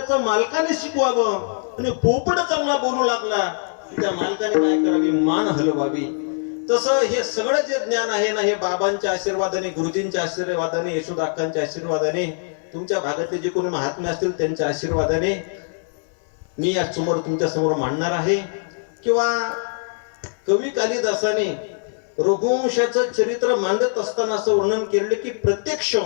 परमात्म्याचं मालकाने शिकवावं. आणि पोपट चांगला बोलू लागला. त्या मालकाने काय करावी? मान हलवावी. तसं हे सगळं जे ज्ञान आहे ना हे बाबांच्या आशीर्वादाने गुरुजींच्या आशीर्वादाने यशोदाकांच्या आशीर्वादाने तुमच्या भागातले जे कोणी महात्मे असतील त्यांच्या आशीर्वादाने मी या समोर तुमच्यासमोर मांडणार आहे. किंवा कवी कालिदासाने रघुवंशाचं चरित्र मांडत असताना असं वर्णन केलं की प्रत्यक्ष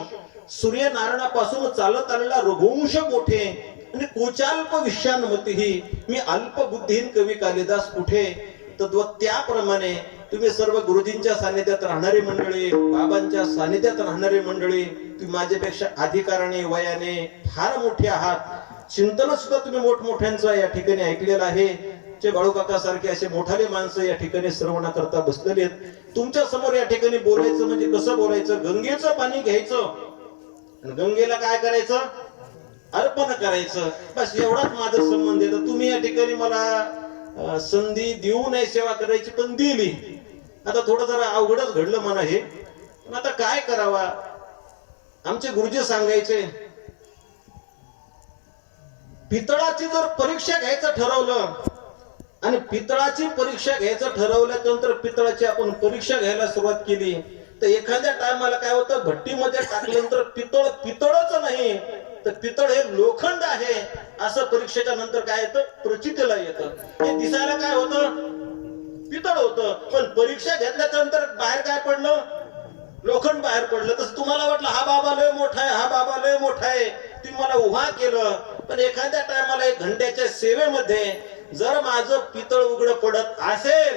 सूर्यनारायणापासून चालत आलेला रघुवंश मोठे आणि कोचाल्प ही मी अल्प बुद्धीन कवी कालिदास कुठे? तत्व त्याप्रमाणे तुम्ही सर्व गुरुजींच्या सानिध्यात राहणारी मंडळी बाबांच्या सानिध्यात राहणारी मंडळी तुम्ही माझ्यापेक्षा अधिकाराने वयाने फार मोठे आहात. चिंतन सुद्धा तुम्ही मोठमोठ्यांचं या ठिकाणी ऐकलेलं आहे. जे बाळू काका सारखे असे मोठाले माणसं या ठिकाणी श्रवणा करता बसलेले आहेत. तुमच्यासमोर या ठिकाणी बोलायचं म्हणजे कसं बोलायचं? गंगेचं पाणी घ्यायचं. आणि गंगेला काय करायचं? अर्पण करायचं. बस एवढाच माझा संबंध येतो तुम्ही या ठिकाणी मला संधी देऊ नये सेवा करायची पण दिली. आता थोडं जरा अवघडच घडलं मला हे. पण आता काय करावा? आमचे गुरुजी सांगायचे पितळाची जर परीक्षा घ्यायचं ठरवलं आणि पितळाची परीक्षा घ्यायचं ठरवल्यानंतर पितळाची आपण परीक्षा घ्यायला सुरुवात केली. तर एखाद्या टायमाला काय होतं? भट्टीमध्ये टाकल्यानंतर पितळ पितळच नाही. तर पितळ हे लोखंड आहे असं परीक्षेच्या नंतर काय येतं? प्रचितीला येतं. हे दिसायला काय होतं? पितळ होतं. पण परीक्षा घेतल्याच्या नंतर बाहेर काय पडलं? लोखंड बाहेर पडलं. तसं तुम्हाला वाटलं हा बाबा लय मोठा आहे हा बाबा लय मोठा आहे. तुम्ही मला उभा केलं. पण एखाद्या टायमाला एक घंट्याच्या सेवेमध्ये जर माझं पितळ उघड पडत असेल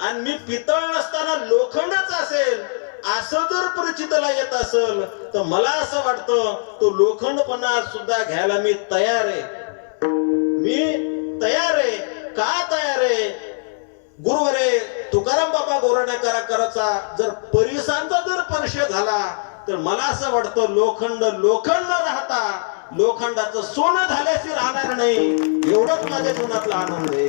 आणि मी पितळ नसताना लोखंडच असेल असं जर परिचितला येत असेल तर मला असं वाटतं तो लोखंडपणा सुद्धा घ्यायला मी तयार आहे. मी तयार आहे. का तयार आहे? गुरुवरे तुकाराम बाबा गोरण्याकरा कराचा जर परिसांचा जर परिचय झाला तर मला असं वाटतं लोखंड लोखंड राहता लोखंडाचं सोनं झाल्याशी राहणार नाही. एवढंच माझ्या जीवनातला आनंद आहे.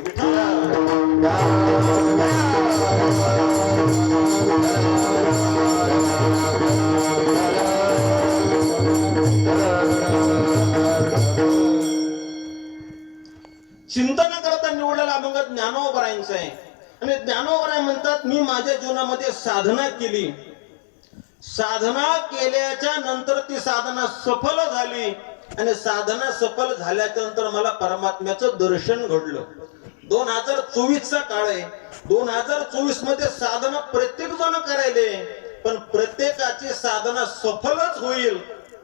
निवडलेला अभंग ज्ञानोबरायांचा आहे. आणि ज्ञानोबराय म्हणतात मी माझ्या जीवनामध्ये साधना केली. साधना केल्याच्यानंतर ती साधना सफल झाली. आणि साधना सफल झाल्याच्यानंतर मला परमात्म्याचं दर्शन घडलं. दोन हजार चोवीस चा काळ आहे. दोन हजार चोवीसमध्ये साधना प्रत्येक जण करायले. पण प्रत्येकाची साधना सफलच होईल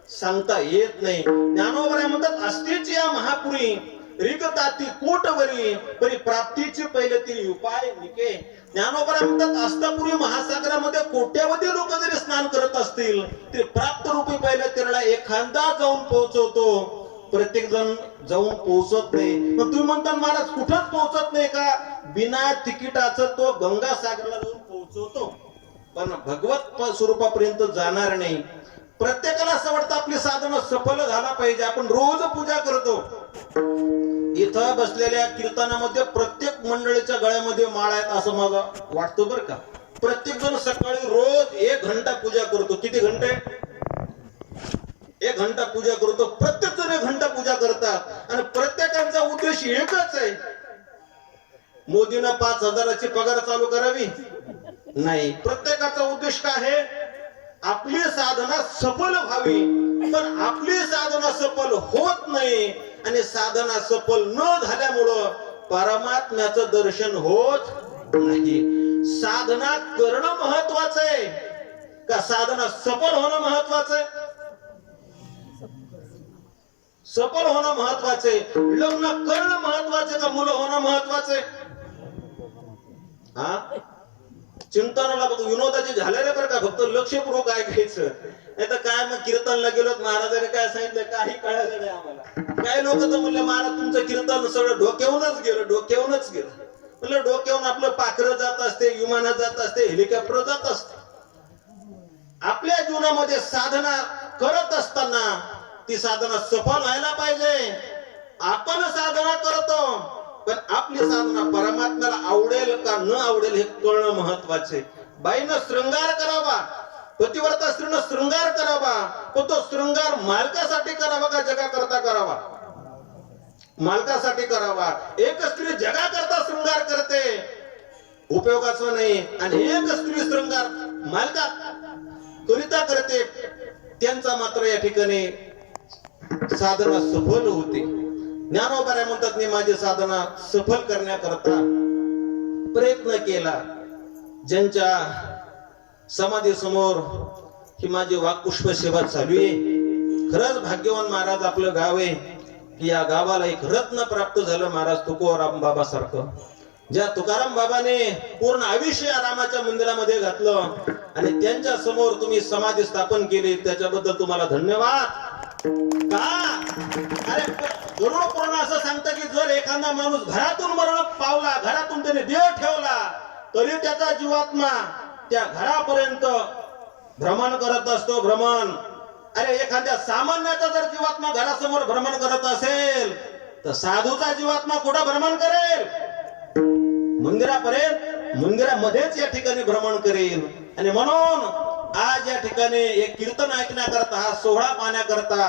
सांगता येत नाही. ज्ञानोबराय म्हणतात असतेची या महापुरी. रिगताती कोटवरी परी प्राप्तीची पहिले ती उपाय निके ज्ञानोपरा म्हणतात अष्टपुरी महासागरामध्ये कोट्यावधी लोक जरी स्नान करत असतील ते प्राप्त रूपी पहिले तिरला एखादा जाऊन पोहोचवतो. प्रत्येक जण जाऊन पोहोचत नाही. मग तुम्ही म्हणता महाराज कुठंच पोहोचत नाही का? बिना तिकिटाचं तो गंगा सागराला जाऊन पोहोचवतो. पण भगवत स्वरूपापर्यंत जाणार नाही. प्रत्येकाला असं वाटतं आपली साधना सफल झाला पाहिजे. आपण रोज पूजा करतो. इथं बसलेल्या कीर्तनामध्ये प्रत्येक मंडळीच्या गळ्यामध्ये माळ आहेत असं मला वाटतं बरं का. प्रत्येक जण सकाळी रोज एक घंटा पूजा करतो. किती घंटे? एक घंटा पूजा करतो. प्रत्येक जण एक घंटा पूजा करतात. आणि प्रत्येकाचा उद्देश एकच आहे. मोदीनं पाच हजाराची पगार चालू करावी? नाही. प्रत्येकाचा उद्देश काय आहे? आपली साधना सफल व्हावी. पण आपली साधना सफल होत नाही. आणि साधना सफल न झाल्यामुळं परमात्म्याचं दर्शन होत नाही. साधना करणं महत्वाचं आहे. का साधना सफल होणं महत्वाचं आहे? सफल होणं महत्वाचं आहे. लग्न करणं महत्वाचं का मुलं होणं महत्वाचं आहे? हा? चिंतनाला बघ विनोदाचे झालेले बरं का फक्त लक्षपूर्वक ऐकायचं. नाही तर काय मग कीर्तनला गेलो महाराजांनी काय सांगितलं? काही कळालं नाही आम्हाला. काही लोक तर म्हणले महाराज तुमचं कीर्तन सगळं डोक्यावरूनच गेलं डोक्यावरूनच गेलं. म्हणलं डोक्यावरून आपलं पाखरं जात असते विमानात जात असते हेलिकॉप्टर जात असते. आपल्या जीवनामध्ये साधना करत असताना ती साधना सफल व्हायला पाहिजे. आपण साधना करतो पण आपली साधना परमात्म्याला आवडेल का न आवडेल हे कळणं महत्त्वाचे बाईनं शृंगार करावा. पतिव्रता स्त्रीनं शृंगार करावा. पण तो शृंगार मालकासाठी करावा का जगाकरता करावा? मालकासाठी करावा. एक स्त्री जगाकरता शृंगार करते. उपयोगाचं नाही. आणि एक स्त्री शृंगार मालका करिता करते. त्यांचा मात्र या ठिकाणी साधना सफल होते. ज्ञानोबाऱ्या म्हणतात मी माझी साधना सफल करण्याकरता प्रयत्न केला. ज्यांच्या समाधी समोर ही माझी वाकपुष्प सेवा चालू आहे. खरंच भाग्यवान महाराज आपलं गाव आहे. की या गावाला एक रत्न प्राप्त झालं महाराज तुकोराम बाबा सारखं ज्या तुकाराम बाबाने पूर्ण आयुष्य रामाच्या मंदिरामध्ये घातलं आणि त्यांच्यासमोर तुम्ही समाधी स्थापन केली त्याच्याबद्दल तुम्हाला धन्यवाद. का? अरे असं सांगतं की जर एखादा माणूस घरातून मरण पावला घरातून त्याने देह ठेवला तरी त्याचा जीवात्मा त्या घरापर्यंत भ्रमण करत असतो भ्रमण. अरे एखाद्या सामान्याचा जर जीवात्मा घरासमोर भ्रमण करत असेल तर साधूचा जीवात्मा कुठं भ्रमण करेल? मंदिरापर्यंत मंदिरामध्येच या ठिकाणी भ्रमण करेल आणि म्हणून आज या ठिकाणी एक कीर्तन ऐकण्याकरता सोहळा पाहण्याकरता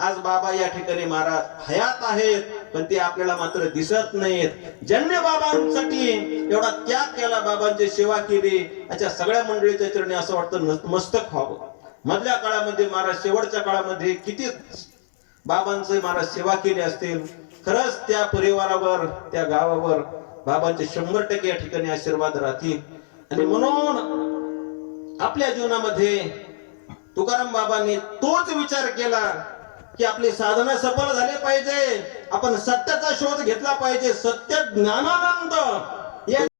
आज बाबा या ठिकाणी महाराज हयात आहेत पण ते आपल्याला मात्र दिसत नाहीत. ज्यांनी बाबांसाठी एवढा त्याग केला बाबांची सेवा केली. अशा सगळ्या मंडळीच्या चरणी असं वाटतं नतमस्तक व्हावं. मधल्या काळामध्ये महाराज शेवटच्या काळामध्ये किती बाबांचे महाराज सेवा केली असतील. खरंच त्या परिवारावर त्या गावावर बाबांचे शंभर टक्के या ठिकाणी आशीर्वाद राहतील. आणि म्हणून आपल्या जीवनामध्ये तुकाराम बाबांनी तोच विचार केला. की आपली साधना सफल झाली पाहिजे. आपण सत्याचा शोध घेतला पाहिजे. सत्य ज्ञानानंद. या